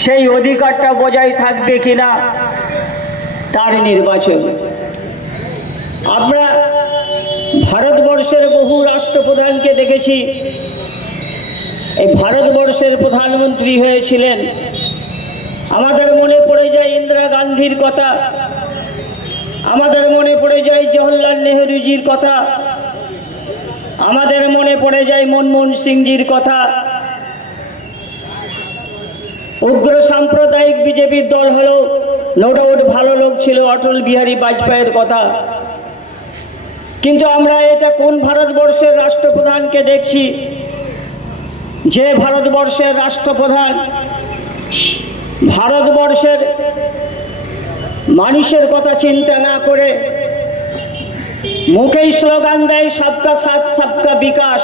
সেই অধিকারটা বজায় থাকবে কিনা তার নির্বাচন। আমরা ভারতবর্ষের বহু রাষ্ট্রপ্রধানকে দেখেছি, এই ভারতবর্ষের প্রধানমন্ত্রী হয়েছিলেন। আমাদের মনে পড়ে যায় ইন্দিরা গান্ধীর কথা, আমাদের মনে পড়ে যায় জওহরলাল নেহরুজির কথা, আমাদের মনে পড়ে যায় মনমোহন সিংজির কথা। উগ্র সাম্প্রদায়িক বিজেপির দল হলো, নো ডাউট ভালো লোক ছিল অটল বিহারী বাজপেয়ীর কথা। কিন্তু আমরা এটা কোন ভারতবর্ষের রাষ্ট্রপ্রধানকে দেখছি, যে ভারতবর্ষের রাষ্ট্রপ্রধান ভারতবর্ষের মানুষের কথা চিন্তা না করে মুখেই স্লোগান দেয় সবকা সাথ সবকা বিকাশ,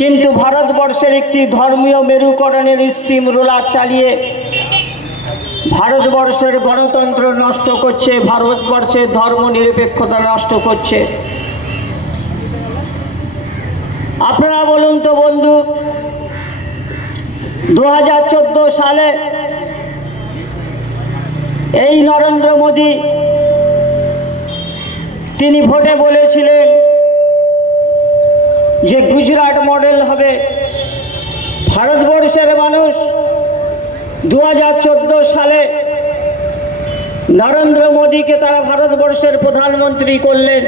কিন্তু ভারতবর্ষের একটি ধর্মীয় মেরুকরণের স্টিম রোলার চালিয়ে ভারতবর্ষের গণতন্ত্র নষ্ট করছে, ভারতবর্ষের ধর্ম নিরপেক্ষতা নষ্ট করছে। আপনারা বলুন তো বন্ধু, 2014 সালে এই নরেন্দ্র মোদী তিনি ভোটে বলেছিলেন যে গুজরাট মডেল হবে। ভারতবর্ষের মানুষ 2014 সালে নরেন্দ্র মোদীকে তারা ভারতবর্ষের প্রধানমন্ত্রী করলেন।